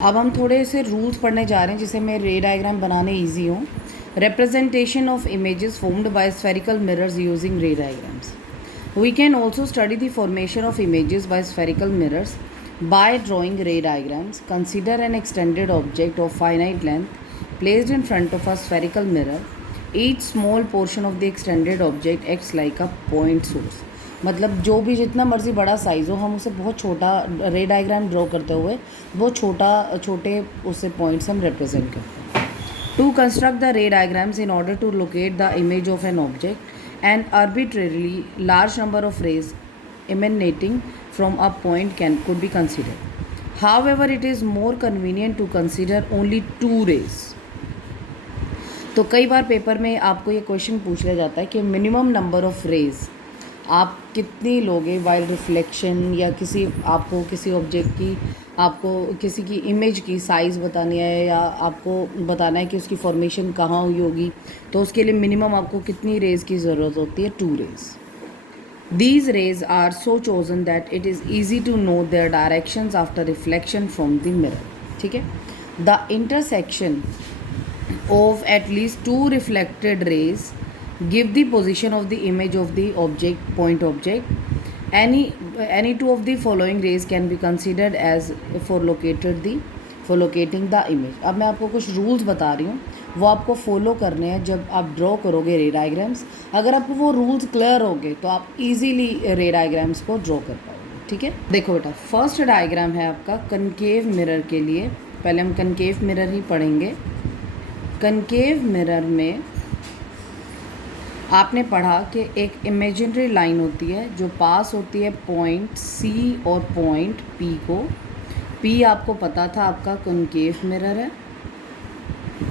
अब हम थोड़े से रूल्स पढ़ने जा रहे हैं जिससे मैं रे डायग्राम बनाने ईजी हूँ. Representation of images formed by spherical mirrors using रे diagrams. We can also study the formation of images by spherical mirrors by drawing ray diagrams. Consider an extended object of finite length placed in front of a spherical mirror. Each small portion of the extended object acts like a point source. मतलब जो भी जितना मर्जी बड़ा size हो हम उसे बहुत छोटा रे डायग्राम ड्रॉ करते हुए बहुत छोटे उससे पॉइंट्स हम रिप्रेजेंट करते हैं. To construct the ray diagrams in order to locate the image of an object, an arbitrarily large number of rays emanating from a point could be considered. However, it is more convenient to consider only two rays. तो कई बार paper में आपको ये question पूछ लिया जाता है कि मिनिमम नंबर ऑफ रेज आप कितनी लोगे वाइल रिफ्लेक्शन या आपको किसी ऑब्जेक्ट की आपको किसी की इमेज की साइज़ बतानी है या आपको बताना है कि उसकी फॉर्मेशन कहाँ हुई होगी, तो उसके लिए मिनिमम आपको कितनी रेज़ की ज़रूरत होती है? 2 rays. These rays are so chosen that it is easy to know their directions after reflection from the mirror. ठीक है. The intersection of at least 2 reflected rays give the position of the image of the point object. Any two of the following rays can be considered as for locating the image. अब मैं आपको कुछ rules बता रही हूँ, वो आपको follow करने हैं जब आप ड्रॉ करोगे रे डायग्राम्स. अगर आपको वो रूल्स क्लियर हो गए तो आप इजीली रे डायग्राम्स को ड्रॉ कर पाओगे. ठीक है. देखो बेटा, फर्स्ट डायग्राम है आपका कनकेव मिरर के लिए. पहले हम कनकेव मिरर ही पढ़ेंगे. कनकेव मिरर में आपने पढ़ा कि एक इमेजिनरी लाइन होती है जो पास होती है पॉइंट सी और पॉइंट पी को. पी आपको पता था आपका कनकेव मिरर है.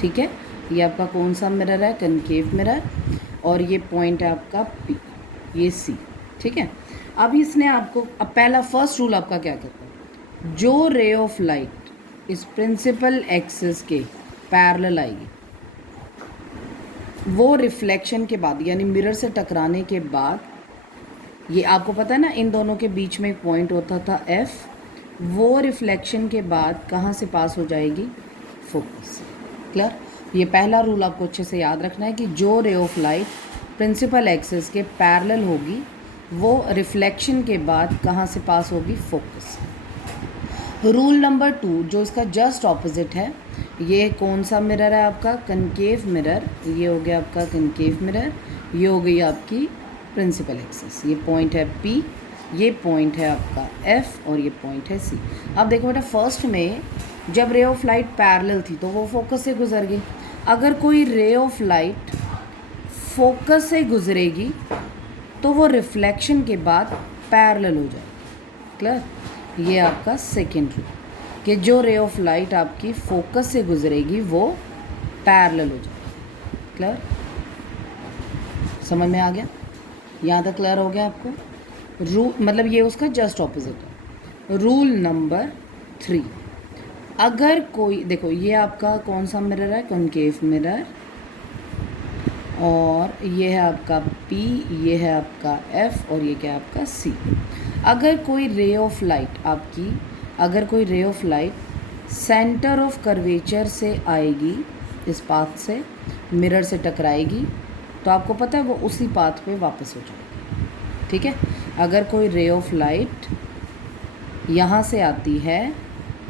ठीक है. ये आपका कौन सा मिरर है? Concave mirror. और ये पॉइंट है आपका पी, ये सी. ठीक है. अब इसने आपको पहला फर्स्ट रूल आपका क्या कहता है? जो रे ऑफ लाइट इस प्रिंसिपल एक्सिस के पैरेलल आएगी वो रिफ्लेक्शन के बाद यानी मिरर से टकराने के बाद, ये आपको पता है ना इन दोनों के बीच में एक पॉइंट होता था एफ, वो रिफ्लेक्शन के बाद कहाँ से पास हो जाएगी? फोकस. क्लियर. ये पहला रूल आपको अच्छे से याद रखना है कि जो ray of light principal axis के पैरेलल होगी वो रिफ्लेक्शन के बाद कहाँ से पास होगी? फोकस. रूल नंबर 2 जो इसका जस्ट ऑपोजिट है, ये कौन सा मिरर है आपका? Concave mirror. ये हो गया आपका कनकेव मिरर. ये हो गई आपकी प्रिंसिपल एक्सिस. ये पॉइंट है P, ये पॉइंट है आपका F और ये पॉइंट है C. अब देखो बेटा, फर्स्ट में जब रे ऑफ लाइट पैरेलल थी तो वो फोकस से गुजर गई. अगर कोई रे ऑफ लाइट फोकस से गुजरेगी तो वो रिफ्लेक्शन के बाद पैरेलल हो जाएगी. क्लियर. ये आपका सेकेंड रूल कि जो रे ऑफ लाइट आपकी फोकस से गुजरेगी वो पैरेलल हो जाएगी. क्लियर. समझ में आ गया? यहाँ तक क्लियर हो गया आपको? मतलब ये उसका जस्ट ऑपोजिट है. रूल नंबर 3, अगर कोई देखो ये आपका कौन सा मिरर है? Concave mirror. और ये है आपका P, ये है आपका F और ये क्या है आपका C. अगर कोई रे of light centre of curvature से आएगी, इस पाथ से मिरर से टकराएगी, तो आपको पता है वो उसी पाथ पे वापस हो जाएगी. ठीक है. अगर कोई रे ऑफ लाइट यहाँ से आती है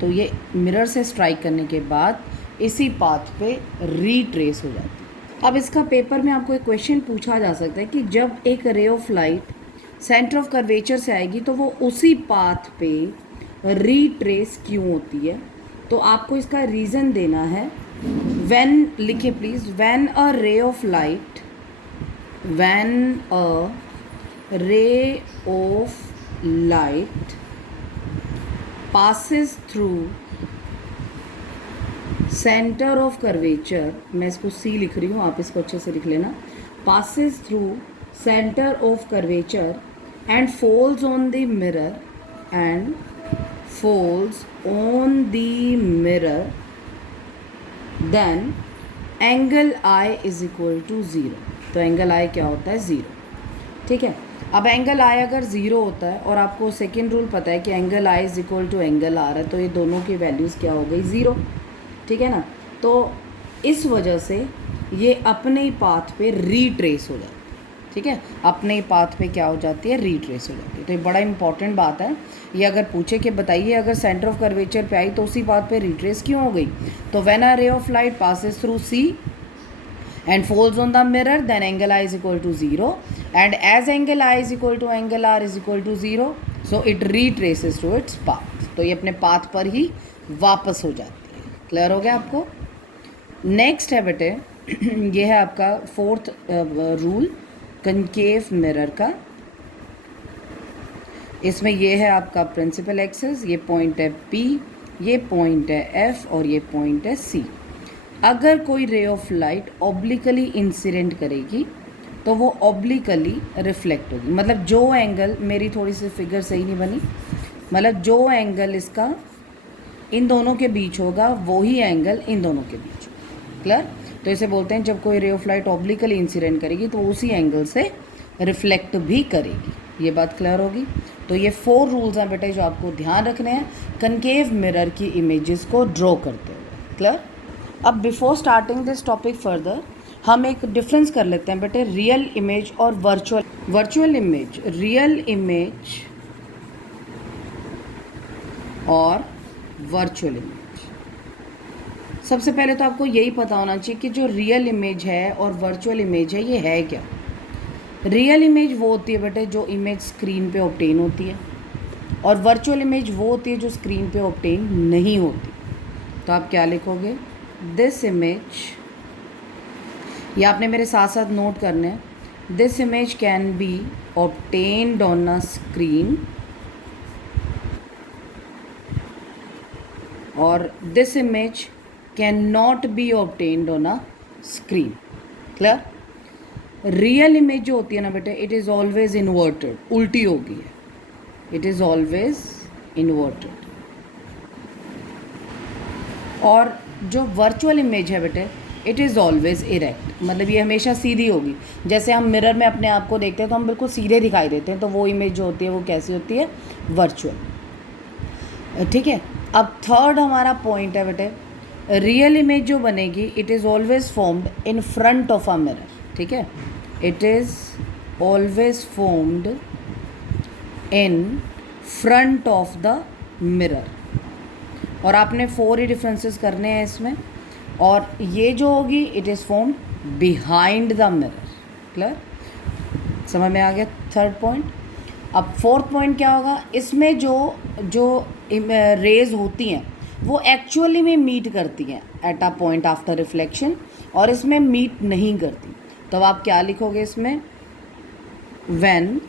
तो ये मिरर से स्ट्राइक करने के बाद इसी पाथ पे रीट्रेस हो जाती है. अब इसका पेपर में आपको एक क्वेश्चन पूछा जा सकता है कि जब एक रे of light centre of curvature से आएगी तो वो उसी पाथ पे रीट्रेस क्यों होती है? तो आपको इसका रीज़न देना है. व्हेन लिखे please. When a ray of light passes through centre of curvature, मैं इसको C लिख रही हूँ, आप इसको अच्छे से लिख लेना. passes through centre of curvature and falls on the mirror then angle I is equal to 0. तो एंगल I क्या होता है? 0. ठीक है. अब एंगल आई अगर ज़ीरो होता है और आपको सेकेंड रूल पता है कि angle I is equal to angle R है, तो ये दोनों की वैल्यूज़ क्या हो गई, ज़ीरो। ठीक है ना। तो इस वजह से ये अपने ही पाथ पे रीट्रेस हो जाती है। ठीक है, अपने ही पाथ पे क्या हो जाती है, रीट्रेस हो जाती है। तो ये बड़ा इंपॉर्टेंट बात है। ये अगर पूछे कि बताइए अगर सेंटर ऑफ कर्वेचर पे आई तो उसी पाथ पे रीट्रेस क्यों हो गई, तो when a ray of light passes through C and falls on the mirror, then angle I is equal to 0, and as angle I is equal to angle R is equal to 0, so it retraces to its path। तो ये अपने path पर ही वापस हो जाती है। Clear हो गया आपको। नेक्स्ट है बेटे ये है आपका फोर्थ रूल कनकेव मिरर का। इसमें ये है आपका प्रिंसिपल एक्सिस, ये पॉइंट है P, ये पॉइंट है F और ये पॉइंट है C। अगर कोई रे ऑफ लाइट ऑब्लिकली इंसिडेंट करेगी तो वो ऑब्लिकली रिफ्लेक्ट होगी। मतलब जो एंगल, मेरी थोड़ी सी फिगर सही नहीं बनी, मतलब जो एंगल इसका इन दोनों के बीच होगा वही एंगल इन दोनों के बीच होगा। क्लियर। तो इसे बोलते हैं जब कोई रे ऑफ लाइट ऑब्लिकली इंसिडेंट करेगी तो उसी एंगल से रिफ्लेक्ट भी करेगी। ये बात क्लियर होगी। तो ये 4 रूल्स हैं बेटे जो आपको ध्यान रखने हैं कनकेव मिरर की इमेजेस को ड्रॉ करते हुए। क्लियर। अब before starting this topic further हम एक डिफरेंस कर लेते हैं बेटे रियल इमेज और वर्चुअल इमेज, रियल इमेज और वर्चुअल इमेज। सबसे पहले तो आपको यही पता होना चाहिए कि जो रियल इमेज है और वर्चुअल इमेज है ये है क्या। रियल इमेज वो होती है बेटे जो इमेज स्क्रीन पे ऑब्टेन होती है, और वर्चुअल इमेज वो होती है जो स्क्रीन पे ऑब्टेन नहीं होती। तो आप क्या लिखोगे, दिस इमेज, ये आपने मेरे साथ साथ नोट करने हैं, this image can be obtained on a screen और this image can not be obtained on a screen. Clear. Real image जो होती है ना बेटे, इट इज़ ऑलवेज इन्वर्टेड, उल्टी होगी है, इट इज़ ऑलवेज इन्वर्टेड। और जो वर्चुअल इमेज है बेटे, इट इज़ ऑलवेज इरेक्ट, मतलब ये हमेशा सीधी होगी। जैसे हम मिरर में अपने आप को देखते हैं तो हम बिल्कुल सीधे दिखाई देते हैं, तो वो इमेज जो होती है वो कैसी होती है, वर्चुअल। ठीक है। अब थर्ड हमारा पॉइंट है बेटे, रियल इमेज जो बनेगी it is always formed in front of a mirror. ठीक है, it is always formed in front of the mirror. और आपने 4 ही डिफरेंसेस करने हैं इसमें, और ये जो होगी it is formed behind the mirror. Clear, समझ में आ गया थर्ड पॉइंट। अब फोर्थ पॉइंट क्या होगा, इसमें जो रेज होती हैं वो एक्चुअली में मीट करती हैं at a point after reflection, और इसमें मीट नहीं करती। तो आप क्या लिखोगे इसमें, when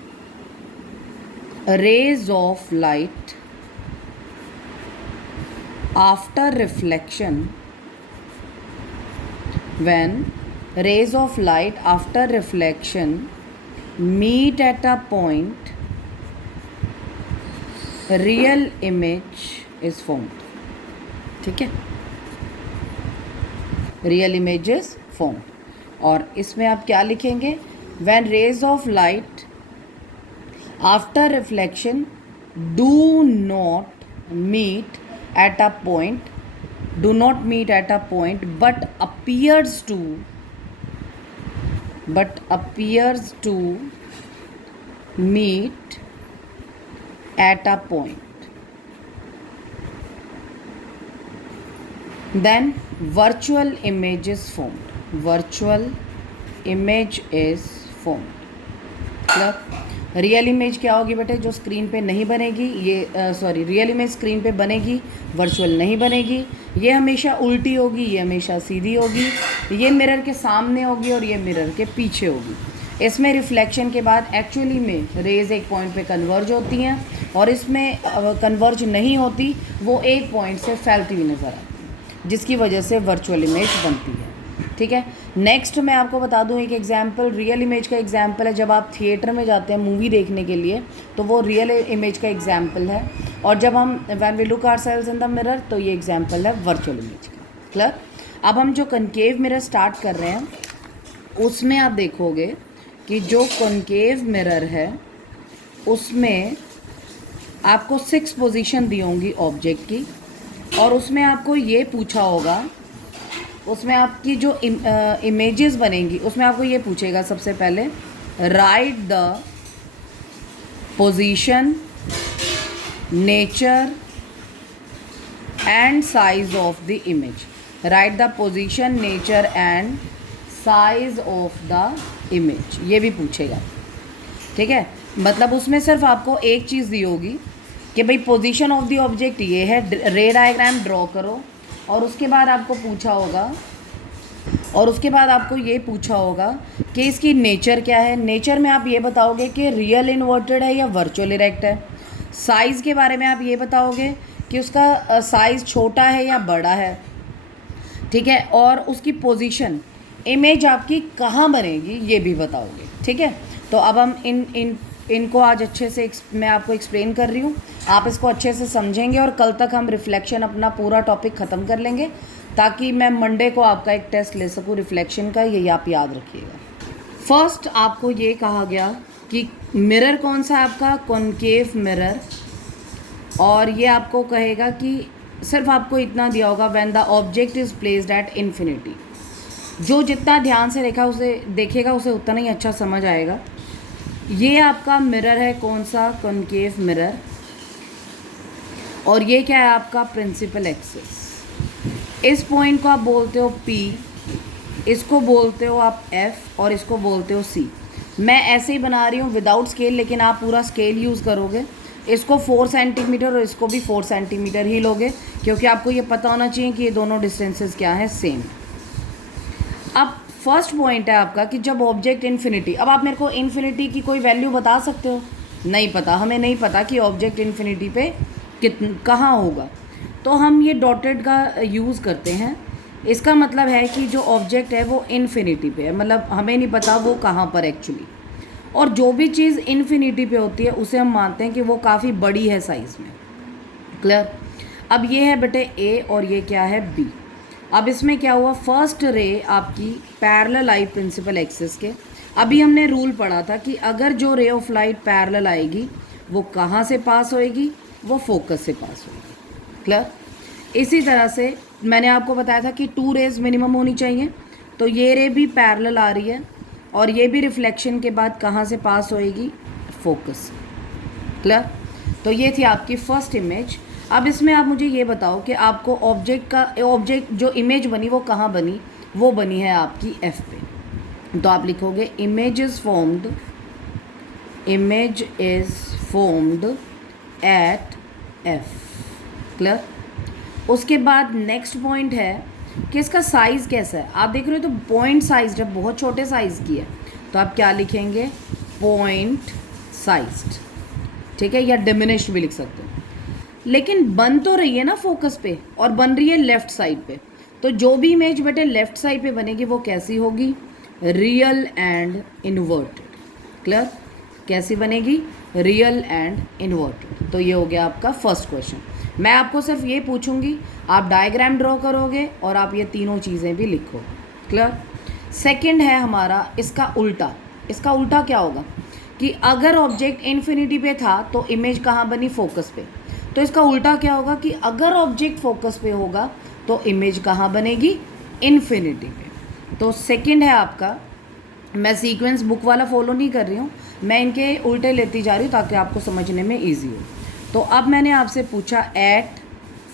rays of light after reflection, when rays of light after reflection meet at a point, real image is formed। ठीक है, रियल इमेज इज फॉर्म्ड। और इसमें आप क्या लिखेंगे, when rays of light after reflection do not meet at a point, do not meet at a point but appears to meet at a point, then virtual image is formed, virtual image is formed। Clear. Real image क्या होगी बेटे, जो screen पे नहीं बनेगी, ये sorry real image screen पे बनेगी, वर्चुअल नहीं बनेगी। ये हमेशा उल्टी होगी, ये हमेशा सीधी होगी, ये मिरर के सामने होगी और ये मिरर के पीछे होगी। इसमें रिफ्लेक्शन के बाद एक्चुअली में रेज एक पॉइंट पे कन्वर्ज होती हैं, और इसमें कन्वर्ज नहीं होती, वो एक पॉइंट से फैलती हुई नज़र आती है, जिसकी वजह से वर्चुअल इमेज बनती है। ठीक है। नेक्स्ट मैं आपको बता दूं एक एग्जांपल, रियल इमेज का एग्जांपल है जब आप थिएटर में जाते हैं मूवी देखने के लिए, तो वो रियल इमेज का एग्जांपल है। और जब हम when we look ourselves in the mirror, तो ये एग्जांपल है वर्चुअल इमेज का। क्लियर। अब हम जो कनकेव मिरर स्टार्ट कर रहे हैं उसमें आप देखोगे कि जो कनकेव मिरर है उसमें आपको 6 पोजीशन दी होंगी ऑब्जेक्ट की, और उसमें आपको ये पूछा होगा, उसमें आपकी जो इमेजेस बनेंगी उसमें आपको ये पूछेगा सबसे पहले, right the position, nature and size of the image. Right the position, nature and size of the image, ये भी पूछेगा। ठीक है, मतलब उसमें सिर्फ आपको एक चीज़ दी होगी कि भाई पोजीशन ऑफ द ऑब्जेक्ट ये है, रे डायग्राम ड्रॉ करो, और उसके बाद आपको पूछा होगा, और उसके बाद आपको ये पूछा होगा कि इसकी नेचर क्या है। नेचर में आप ये बताओगे कि रियल इन्वर्टेड है या वर्चुअल इरेक्ट है। साइज़ के बारे में आप ये बताओगे कि उसका साइज़ छोटा है या बड़ा है। ठीक है, और उसकी पोजीशन, इमेज आपकी कहाँ बनेगी ये भी बताओगे। ठीक है, तो अब हम इनको आज अच्छे से मैं आपको एक्सप्लेन कर रही हूँ, आप इसको अच्छे से समझेंगे और कल तक हम रिफ्लेक्शन अपना पूरा टॉपिक ख़त्म कर लेंगे, ताकि मैं मंडे को आपका एक टेस्ट ले सकूँ रिफ्लेक्शन का। ये आप याद रखिएगा। फर्स्ट आपको ये कहा गया कि मिरर कौन सा है आपका, कॉनकेव मिरर, और ये आपको कहेगा कि सिर्फ आपको इतना दिया होगा, when the object is placed at infinity. जो जितना ध्यान से देखेगा उसे उतना ही अच्छा समझ आएगा। ये आपका मिरर है, कौन सा, कॉनकेव मिरर, और ये क्या है आपका प्रिंसिपल एक्सिस। इस पॉइंट को आप बोलते हो P, इसको बोलते हो आप F, और इसको बोलते हो C। मैं ऐसे ही बना रही हूँ विदाउट स्केल, लेकिन आप पूरा स्केल यूज़ करोगे। इसको 4 सेंटीमीटर और इसको भी 4 सेंटीमीटर ही लोगे, क्योंकि आपको ये पता होना चाहिए कि ये दोनों डिस्टेंसेस क्या हैं, सेम। अब फर्स्ट पॉइंट है आपका कि जब ऑब्जेक्ट इन्फिनिटी, अब आप मेरे को इन्फिनिटी की कोई वैल्यू बता सकते हो? नहीं पता, हमें नहीं पता कि ऑब्जेक्ट इन्फिनिटी पे कहाँ होगा, तो हम ये डॉटेड का यूज़ करते हैं। इसका मतलब है कि जो ऑब्जेक्ट है वो इन्फिनिटी पे है, मतलब हमें नहीं पता वो कहाँ पर एक्चुअली। और जो भी चीज़ इन्फिनिटी पे होती है उसे हम मानते हैं कि वो काफ़ी बड़ी है साइज़ में। क्लियर? अब ये है बेटे A और ये क्या है B। अब इसमें क्या हुआ, फर्स्ट रे आपकी पैरेलल आई प्रिंसिपल एक्सिस के। अभी हमने रूल पढ़ा था कि अगर जो रे ऑफ लाइट पैरेलल आएगी वो कहाँ से पास होएगी, वो फोकस से पास होगी। क्लियर? इसी तरह से मैंने आपको बताया था कि 2 रेज मिनिमम होनी चाहिए, तो ये रे भी पैरेलल आ रही है, और ये भी रिफ्लेक्शन के बाद कहाँ से पास होएगी, फोकस। क्लियर? तो ये थी आपकी फर्स्ट इमेज। अब इसमें आप मुझे ये बताओ कि आपको ऑब्जेक्ट जो इमेज बनी वो कहाँ बनी, वो बनी है आपकी F पे। तो आप लिखोगे image is formed at F। Clear? उसके बाद नेक्स्ट पॉइंट है कि इसका साइज़ कैसा है। आप देख रहे हो तो पॉइंट साइज है, बहुत छोटे साइज़ की है, तो आप क्या लिखेंगे, पॉइंट साइज्ड। ठीक है, या डिमिनिश्ड भी लिख सकते हो। लेकिन बन तो रही है ना फोकस पे, और बन रही है लेफ़्ट साइड पे, तो जो भी इमेज बेटे लेफ़्ट साइड पे बनेगी वो कैसी होगी, रियल एंड इन्वर्टेड। क्लियर? कैसी बनेगी, रियल एंड इन्वर्टेड। तो ये हो गया आपका फर्स्ट क्वेश्चन। मैं आपको सिर्फ ये पूछूंगी, आप डायग्राम ड्रॉ करोगे और आप ये तीनों चीज़ें भी लिखो। क्लियर? सेकंड है हमारा इसका उल्टा। इसका उल्टा क्या होगा कि अगर ऑब्जेक्ट इन्फिनिटी पे था तो इमेज कहाँ बनी, फोकस पे। तो इसका उल्टा क्या होगा कि अगर ऑब्जेक्ट फोकस पे होगा तो इमेज कहाँ बनेगी, इन्फिनिटी पे। तो सेकंड है आपका, मैं सीक्वेंस बुक वाला फॉलो नहीं कर रही हूँ, मैं इनके उल्टे लेती जा रही हूँ ताकि आपको समझने में ईजी हो। तो अब मैंने आपसे पूछा एट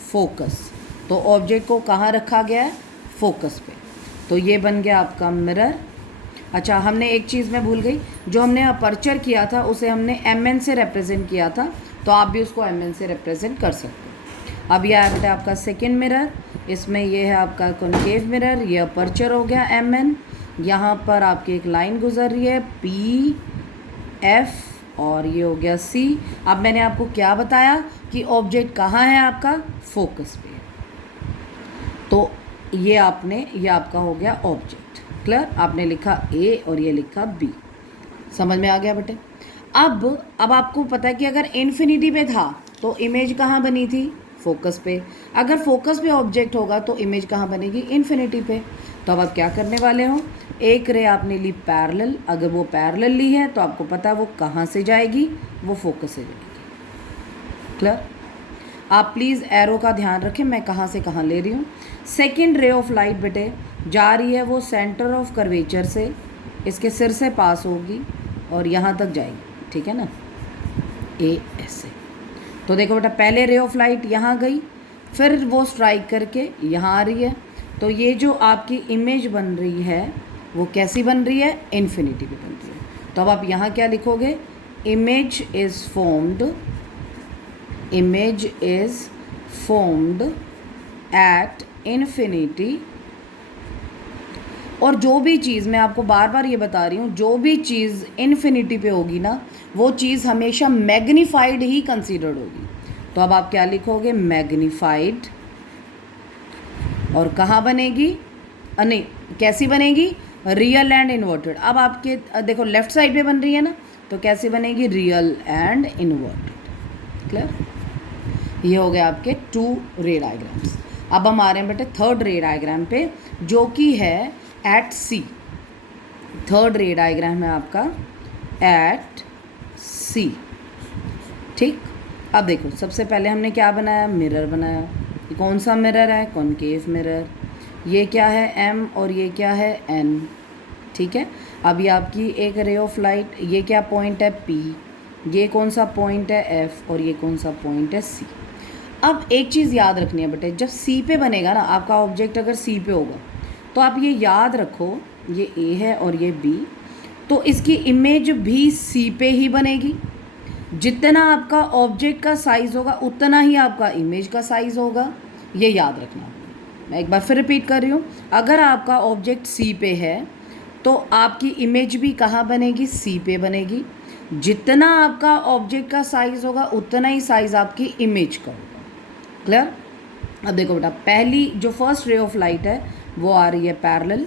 फोकस, तो ऑब्जेक्ट को कहाँ रखा गया है, फोकस पे, तो ये बन गया आपका मिरर। अच्छा, हमने एक चीज़ मैं भूल गई, जो हमने अपर्चर किया था उसे हमने mn से रिप्रेजेंट किया था, तो आप भी उसको mn से रिप्रेजेंट कर सकते हो। अब यह आ बेटा आपका सेकेंड मिरर, इसमें ये है आपका कॉनकेव मिरर, ये अपर्चर हो गया mn, यहाँ पर आपकी एक लाइन गुजर रही है P F, और ये हो गया C। अब मैंने आपको क्या बताया कि ऑब्जेक्ट कहाँ है आपका, फोकस पे, तो ये आपका हो गया ऑब्जेक्ट। क्लियर? आपने लिखा A और ये लिखा B। समझ में आ गया बेटे? अब आपको पता है कि अगर इन्फिनिटी पे था तो इमेज कहाँ बनी थी, फोकस पे। अगर फोकस पे ऑब्जेक्ट होगा तो इमेज कहाँ बनेगी, इन्फिनिटी पे। तो अब आप क्या करने वाले हो, एक रे आपने ली पैरेलल, अगर वो पैरेलल ली है तो आपको पता है वो कहाँ से जाएगी, वो फोकस से जाएगी। क्लियर? आप प्लीज़ एरो का ध्यान रखें, मैं कहाँ से कहाँ ले रही हूँ। सेकेंड रे ऑफ लाइट बेटे जा रही है वो सेंटर ऑफ कर्वेचर से, इसके सिर से पास होगी और यहाँ तक जाएगी, ठीक है ना, ए ऐसे। तो देखो बेटा पहले रे ऑफ लाइट यहाँ गई, फिर वो स्ट्राइक करके यहाँ आ रही है, तो ये जो आपकी इमेज बन रही है वो कैसी बन रही है, इन्फिनिटी पे बन रही है। तो अब आप यहाँ क्या लिखोगे, image is formed at infinity. और जो भी चीज़, मैं आपको बार बार ये बता रही हूँ, जो भी चीज़ इन्फिनिटी पे होगी ना वो चीज़ हमेशा मैग्नीफाइड ही कंसीडर्ड होगी। तो अब आप क्या लिखोगे, मैग्नीफाइड, और कहाँ बनेगी, नहीं कैसी बनेगी, रियल एंड इन्वर्टेड। अब आपके देखो लेफ्ट साइड पे बन रही है ना, तो कैसे बनेगी, रियल एंड इन्वर्टेड। क्लियर? ये हो गया आपके 2 रे डायग्राम्स। अब हम आ रहे हैं बेटे थर्ड रे डायग्राम पे, जो कि है एट सी। थर्ड रे डायग्राम है आपका एट सी। ठीक, अब देखो सबसे पहले हमने क्या बनाया, मिरर बनाया। ये कौन सा मिरर है, कॉनकेव मिरर। ये क्या है, एम, और ये क्या है, एन। ठीक है, अब ये आपकी एक रे ऑफ लाइट, ये क्या पॉइंट है, पी, ये कौन सा पॉइंट है, एफ, और ये कौन सा पॉइंट है, सी। अब एक चीज़ याद रखनी है बेटे, जब सी पे बनेगा ना आपका ऑब्जेक्ट, अगर सी पे होगा तो आप ये याद रखो, ये ए है और ये बी, तो इसकी इमेज भी सी पे ही बनेगी। जितना आपका ऑब्जेक्ट का साइज़ होगा उतना ही आपका इमेज का साइज़ होगा, ये याद रखना। मैं एक बार फिर रिपीट कर रही हूँ, अगर आपका ऑब्जेक्ट सी पे है तो आपकी इमेज भी कहाँ बनेगी, सी पे बनेगी। जितना आपका ऑब्जेक्ट का साइज़ होगा उतना ही साइज़ आपकी इमेज का होगा। क्लियर? अब देखो बेटा, पहली जो फर्स्ट रे ऑफ लाइट है वो आ रही है पैरेलल।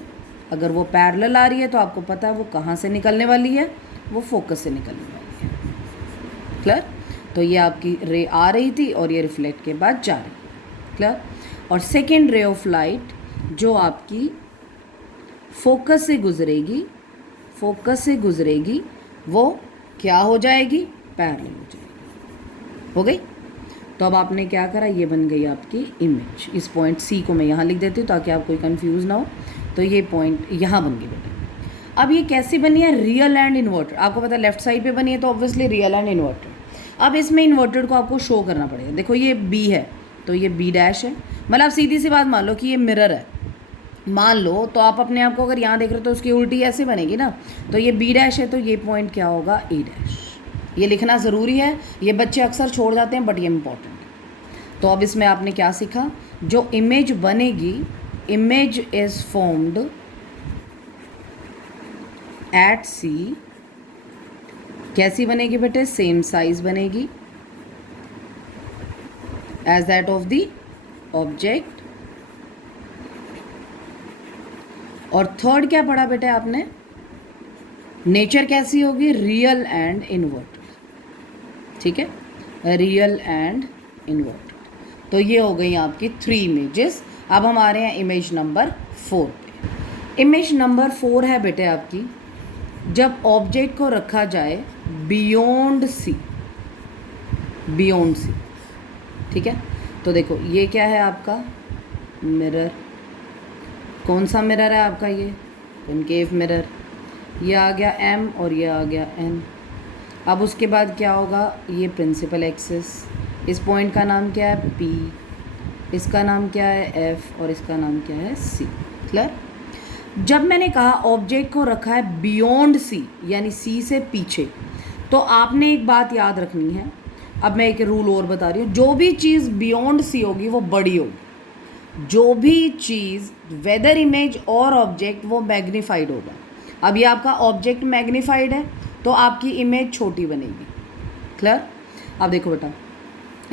अगर वो पैरेलल आ रही है तो आपको पता है वो कहाँ से निकलने वाली है, वो फोकस से निकलने वाली है। क्लियर? तो ये आपकी रे आ रही थी और ये रिफ्लेक्ट के बाद जा रही है। क्लियर? और सेकेंड रे ऑफ लाइट जो आपकी फोकस से गुजरेगी, वो क्या हो जाएगी, पैरेलल हो जाएगी। हो गई? तो अब आपने क्या करा, ये बन गई आपकी इमेज। इस पॉइंट सी को मैं यहाँ लिख देती हूँ ताकि आप कोई कंफ्यूज ना हो। तो ये पॉइंट यहाँ बन गई बेटा। अब ये कैसी बनी है, रियल एंड इन्वर्टेड। आपको पता है लेफ्ट साइड पे बनी है तो ऑब्वियसली रियल एंड इन्वर्टेड। अब इसमें इन्वर्टेड को आपको शो करना पड़ेगा। देखो ये बी है तो ये बी डैश है, मतलब सीधी सी बात मान लो कि ये मिरर है, मान लो, तो आप अपने आप को अगर यहाँ देख रहे हो तो उसकी उल्टी ऐसे बनेगी ना। तो ये बी डैश है तो ये पॉइंट क्या होगा, ए डैश। ये लिखना ज़रूरी है, ये बच्चे अक्सर छोड़ जाते हैं बट ये इम्पॉर्टेंट है। तो अब इसमें आपने क्या सीखा, जो इमेज बनेगी, image is formed at C. कैसी बनेगी बेटे, सेम साइज बनेगी as that of the object. और थर्ड क्या पढ़ा बेटे आपने, नेचर कैसी होगी, रियल एंड इन्वर्टेड। ठीक है, रियल एंड इन्वर्टेड। तो ये हो गई आपकी 3 इमेजेस। अब हम आ रहे हैं इमेज नंबर 4 पे। इमेज नंबर 4 है बेटे आपकी, जब ऑब्जेक्ट को रखा जाए बियॉन्ड सी। ठीक है, तो देखो ये क्या है आपका मिरर। कौन सा मिरर है आपका, ये कॉनकेव मिरर। ये आ गया एम और ये आ गया एन। अब उसके बाद क्या होगा, ये प्रिंसिपल एक्सिस। इस पॉइंट का नाम क्या है, पी, इसका नाम क्या है, एफ, और इसका नाम क्या है, सी। क्लियर? जब मैंने कहा ऑब्जेक्ट को रखा है बियॉन्ड सी, यानी सी से पीछे, तो आपने एक बात याद रखनी है। अब मैं एक रूल और बता रही हूँ, जो भी चीज़ बियॉन्ड सी होगी वो बड़ी होगी। जो भी चीज़, वेदर इमेज और ऑब्जेक्ट, वो मैग्नीफाइड होगा। अब ये आपका ऑब्जेक्ट मैग्नीफाइड है तो आपकी इमेज छोटी बनेगी। क्लियर? अब देखो बेटा,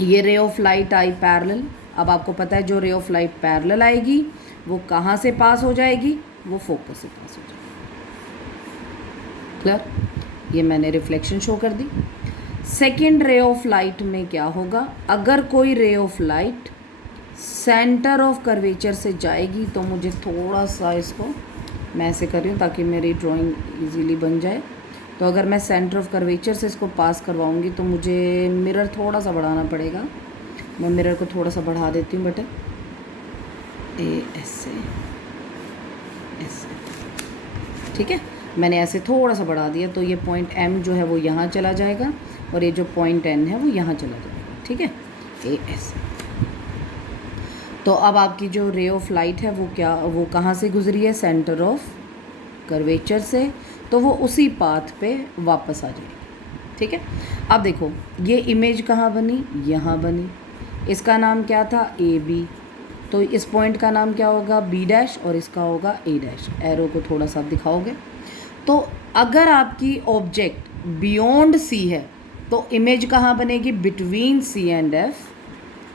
ये रे ऑफ लाइट आई पैरेलल। अब आपको पता है जो रे ऑफ लाइट पैरेलल आएगी वो कहाँ से पास हो जाएगी, वो फोकस से पास हो जाएगी। क्लियर? ये मैंने रिफ्लेक्शन शो कर दी। सेकेंड रे ऑफ लाइट में क्या होगा, अगर कोई रे of light centre of curvature से जाएगी तो मुझे थोड़ा सा इसको मैं ऐसे कर रही हूँ ताकि मेरी ड्राइंग इजीली बन जाए। तो अगर मैं सेंटर ऑफ कर्वेचर से इसको पास करवाऊँगी तो मुझे मिरर थोड़ा सा बढ़ाना पड़ेगा। मैं मिरर को थोड़ा सा बढ़ा देती हूँ बेटा, ऐसे ऐसे, ठीक है। मैंने ऐसे थोड़ा सा बढ़ा दिया तो ये पॉइंट M जो है वो यहाँ चला जाएगा और ये जो पॉइंट N है वो यहाँ चला जाएगा, ठीक है, ऐसे। तो अब आपकी जो रे ऑफ लाइट है वो कहाँ से गुजरी है, सेंटर ऑफ कर्वेचर से, तो वो उसी पाथ पे वापस आ जाएगी, ठीक है। अब देखो ये इमेज कहाँ बनी, यहाँ बनी। इसका नाम क्या था, AB, तो इस पॉइंट का नाम क्या होगा, B' और इसका होगा A'। एरो को थोड़ा सा दिखाओगे। तो अगर आपकी ऑब्जेक्ट बियॉन्ड C है तो इमेज कहाँ बनेगी, बिटवीन C एंड F।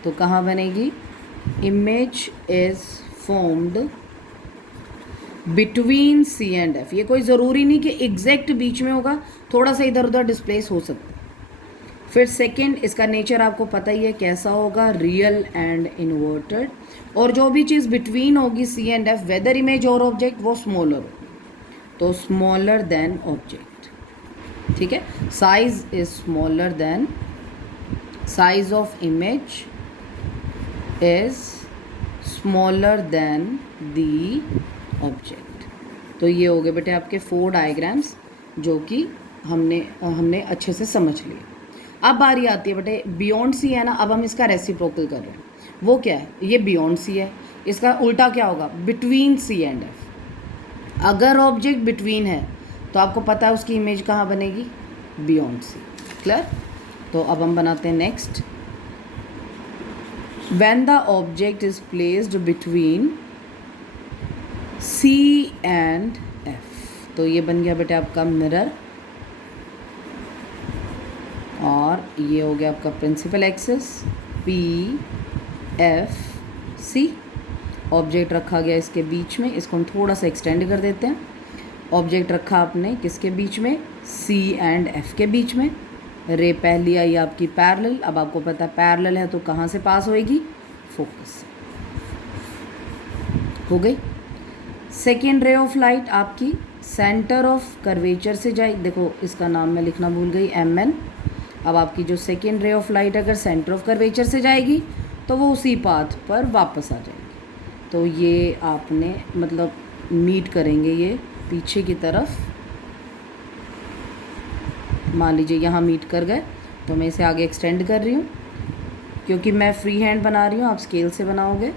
तो कहाँ बनेगी, image is formed between C and F। ये कोई ज़रूरी नहीं कि एग्जैक्ट बीच में होगा, थोड़ा सा इधर उधर डिस्प्लेस हो सकता है। फिर सेकंड, इसका नेचर आपको पता ही है कैसा होगा, रियल एंड इन्वर्टेड। और जो भी चीज़ बिटवीन होगी C and F, whether image और ऑब्जेक्ट, वो स्मॉलर होगी, तो स्मॉलर देन ऑब्जेक्ट, ठीक है। Size is smaller than, size of image is smaller than the object. तो ये हो गए बेटे आपके 4 डायग्राम्स जो कि हमने अच्छे से समझ लिए। अब बारी आती है बेटे बियॉन्ड C है ना, अब हम इसका रेसिप्रोकल कर रहे हैं। वो क्या है, ये बियॉन्ड C है, इसका उल्टा क्या होगा, बिटवीन C एंड F। अगर ऑब्जेक्ट बिटवीन है तो आपको पता है उसकी इमेज कहाँ बनेगी, बियॉन्ड C, क्लियर। तो अब हम बनाते हैं next, when the object is placed between C and F। तो ये बन गया बेटे आपका मिरर, और ये हो गया आपका प्रिंसिपल एक्सिस PFC। ऑब्जेक्ट रखा गया इसके बीच में, इसको हम थोड़ा सा एक्सटेंड कर देते हैं। ऑब्जेक्ट रखा आपने किसके बीच में, C एंड F के बीच में। रे पहली आई आपकी पैरेलल, अब आपको पता है पैरेलल है तो कहाँ से पास होएगी, फोकस से, हो गई। सेकेंड रे ऑफ लाइट आपकी सेंटर ऑफ कर्वेचर से जाए, देखो इसका नाम मैं लिखना भूल गई, MN। अब आपकी जो सेकेंड रे ऑफ लाइट अगर सेंटर ऑफ कर्वेचर से जाएगी तो वो उसी पाथ पर वापस आ जाएगी। तो ये आपने मतलब मीट करेंगे ये पीछे की तरफ, मान लीजिए यहाँ मीट कर गए, तो मैं इसे आगे एक्सटेंड कर रही हूँ क्योंकि मैं फ्री हैंड बना रही हूँ, आप स्केल से बनाओगे।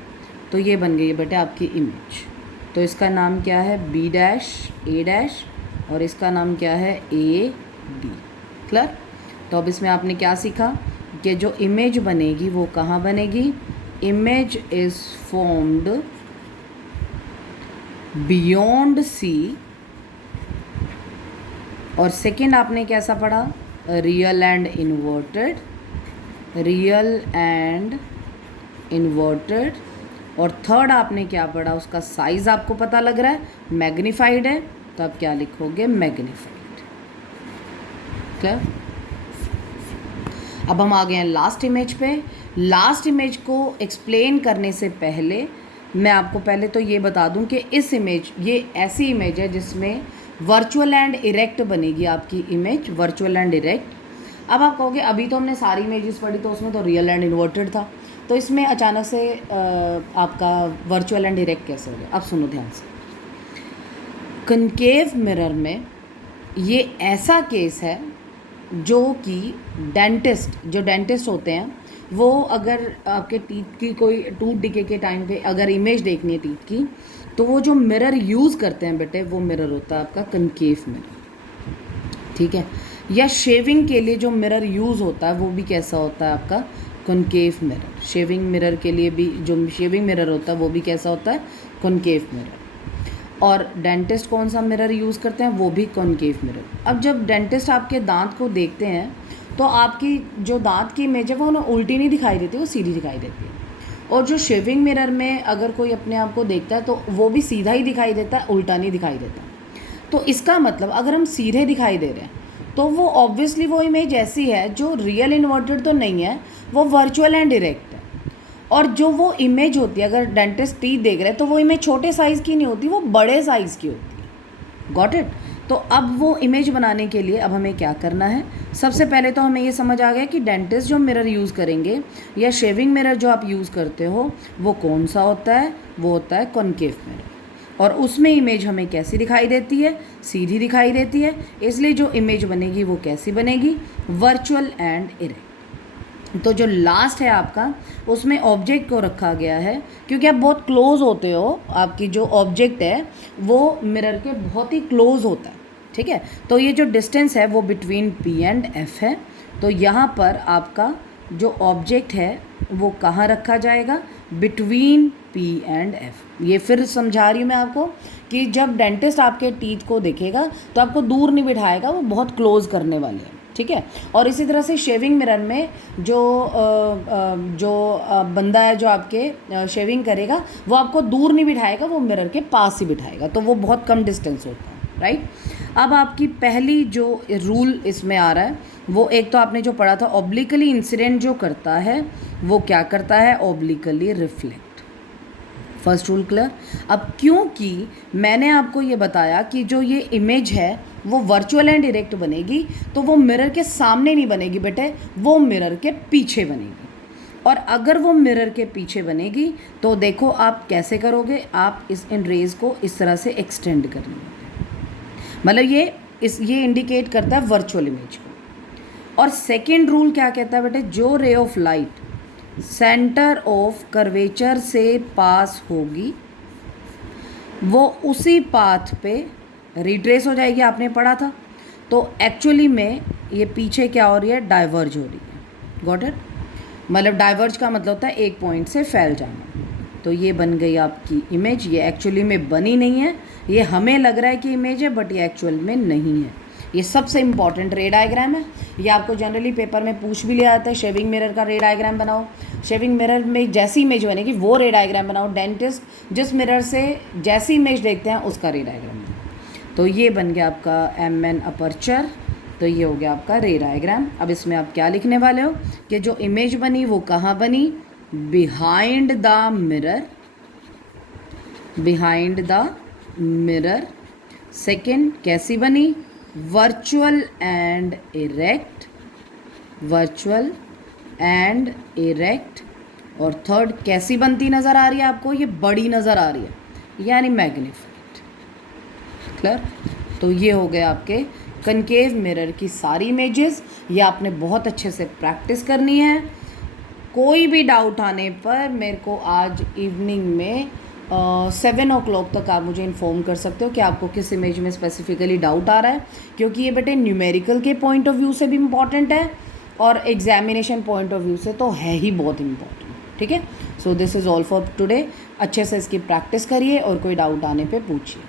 तो ये बन गई है बेटे आपकी इमेज। तो इसका नाम क्या है, B' A', और इसका नाम क्या है, AD, क्लियर। तो अब इसमें आपने क्या सीखा कि जो इमेज बनेगी वो कहाँ बनेगी, image is formed beyond C। और सेकंड आपने कैसा पढ़ा, real and inverted, real and inverted. और थर्ड आपने क्या पढ़ा, उसका साइज आपको पता लग रहा है, मैग्नीफाइड है, तो आप क्या लिखोगे, मैग्नीफाइड, क्लियर। अब हम आ गए हैं लास्ट इमेज पे। लास्ट इमेज को एक्सप्लेन करने से पहले मैं आपको पहले तो ये बता दूं कि इस इमेज, ये ऐसी इमेज है जिसमें वर्चुअल एंड इरेक्ट बनेगी आपकी इमेज, वर्चुअल एंड इरेक्ट। अब आप कहोगे अभी तो हमने सारी इमेजेस पढ़ी तो उसमें तो रियल एंड इन्वर्टेड था, तो इसमें अचानक से आपका वर्चुअल एंड इरेक्ट कैसे हो गया। अब सुनो ध्यान से, कनकेव मिरर में ये ऐसा केस है जो कि डेंटिस्ट होते हैं, वो अगर आपके टीथ की कोई टूथ डिके के टाइम पे अगर इमेज देखनी है टीथ की, तो वो जो मिरर यूज़ करते हैं बेटे, वो मिरर होता है आपका कनकेव मिरर, ठीक है। या शेविंग के लिए जो मिरर यूज़ होता है वो भी कैसा होता है आपका, कनकेव मिरर। शेविंग मिरर के लिए भी जो शेविंग मिरर होता है वो भी कैसा होता है, कनकेव मिरर। और डेंटिस्ट कौन सा मिरर यूज़ करते हैं, वो भी कॉनकेव मिरर। अब जब डेंटिस्ट आपके दांत को देखते हैं तो आपकी जो दांत की इमेज है वो उन्हें उल्टी नहीं दिखाई देती, वो सीधी दिखाई देती है। और जो शेविंग मिरर में अगर कोई अपने आप को देखता है तो वो भी सीधा ही दिखाई देता है, उल्टा नहीं दिखाई देता। तो इसका मतलब अगर हम सीधे दिखाई दे रहे हैं तो वो ऑब्वियसली वो इमेज ऐसी है जो रियल इन्वर्टेड तो नहीं है, वो वर्चुअल एंड डायरेक्ट है। और जो वो इमेज होती है, अगर डेंटिस्ट टीथ देख रहे हैं तो वो इमेज छोटे साइज़ की नहीं होती, वो बड़े साइज़ की होती है। Got it. तो अब वो इमेज बनाने के लिए अब हमें क्या करना है, सबसे पहले तो हमें ये समझ आ गया कि डेंटिस्ट जो मिरर यूज़ करेंगे या शेविंग मिरर जो आप यूज़ करते हो वो कौन सा होता है, वो होता है कॉनकेव मिरर। और उसमें इमेज हमें कैसी दिखाई देती है, सीधी दिखाई देती है, इसलिए जो इमेज बनेगी वो कैसी बनेगी, वर्चुअल एंड इरेक्ट। तो जो लास्ट है आपका उसमें ऑब्जेक्ट को रखा गया है क्योंकि आप बहुत क्लोज होते हो, आपकी जो ऑब्जेक्ट है वो मिरर के बहुत ही क्लोज होता है, ठीक है। तो ये जो डिस्टेंस है वो बिटवीन पी एंड एफ है। तो यहाँ पर आपका जो ऑब्जेक्ट है वो कहाँ रखा जाएगा, बिटवीन पी एंड एफ। ये फिर समझा रही हूँ मैं आपको कि जब डेंटिस्ट आपके टीथ को देखेगा तो आपको दूर नहीं बिठाएगा, वो बहुत क्लोज करने वाले हैं, ठीक है। और इसी तरह से शेविंग मिरर में जो बंदा है जो आपके शेविंग करेगा वो आपको दूर नहीं बिठाएगा, वो मिरर के पास ही बिठाएगा, तो वो बहुत कम डिस्टेंस होता है, राइट। अब आपकी पहली जो रूल इसमें आ रहा है वो एक तो आपने जो पढ़ा था, ऑब्लिकली इंसिडेंट जो करता है वो क्या करता है, obliquely reflect. First rule clear. अब क्योंकि मैंने आपको ये बताया कि जो ये इमेज है वो वर्चुअल एंड डायरेक्ट बनेगी, तो वो मिरर के सामने नहीं बनेगी बेटे, वो मिरर के पीछे बनेगी। और अगर वो मिरर के पीछे बनेगी तो देखो आप कैसे करोगे, आप इन रेज को इस तरह से एक्सटेंड करनी, मतलब ये इंडिकेट करता है वर्चुअल इमेज को। और सेकेंड रूल क्या कहता है बेटे, जो ray of light centre of curvature से पास होगी वो उसी पाथ पे रिट्रेस हो जाएगी, आपने पढ़ा था। तो एक्चुअली में ये पीछे क्या हो रही है, डाइवर्ज हो रही है, गॉट इट। मतलब डाइवर्ज का मतलब होता है एक पॉइंट से फैल जाना। तो ये बन गई आपकी इमेज, ये एक्चुअली में बनी नहीं है, ये हमें लग रहा है कि इमेज है बट ये एक्चुअल में नहीं है। ये सबसे इंपॉर्टेंट रे डायग्राम है, ये आपको जनरली पेपर में पूछ भी लिया जाता है, शेविंग मिरर का रे डायग्राम बनाओ, शेविंग मिरर में जैसी इमेज बनेगी वो रे डायग्राम बनाओ, डेंटिस्ट जिस मिरर से जैसी इमेज देखते हैं उसका रे डायग्राम बनाओ। तो ये बन गया आपका एम एन अपर्चर, तो ये हो गया आपका रे डायग्राम। अब इसमें आप क्या लिखने वाले हो कि जो इमेज बनी वो कहाँ बनी, behind the mirror, behind the mirror. Second कैसी बनी, virtual and erect, virtual and erect. और थर्ड कैसी बनती नज़र आ रही है आपको, ये बड़ी नज़र आ रही है यानी मैग्नीफाइड, क्लियर। तो ये हो गए आपके कनकेव मिरर की सारी इमेजेस, ये आपने बहुत अच्छे से प्रैक्टिस करनी है। कोई भी डाउट आने पर मेरे को आज इवनिंग में 7 o'clock तक आप मुझे इन्फॉर्म कर सकते हो कि आपको किस इमेज में स्पेसिफिकली डाउट आ रहा है, क्योंकि ये बेटे न्यूमेरिकल के पॉइंट ऑफ व्यू से भी इम्पॉर्टेंट है और एग्जामिनेशन पॉइंट ऑफ व्यू से तो है ही बहुत इम्पॉर्टेंट, ठीक है। So this is all for today. अच्छे से इसकी प्रैक्टिस करिए और कोई डाउट आने पे पूछिए।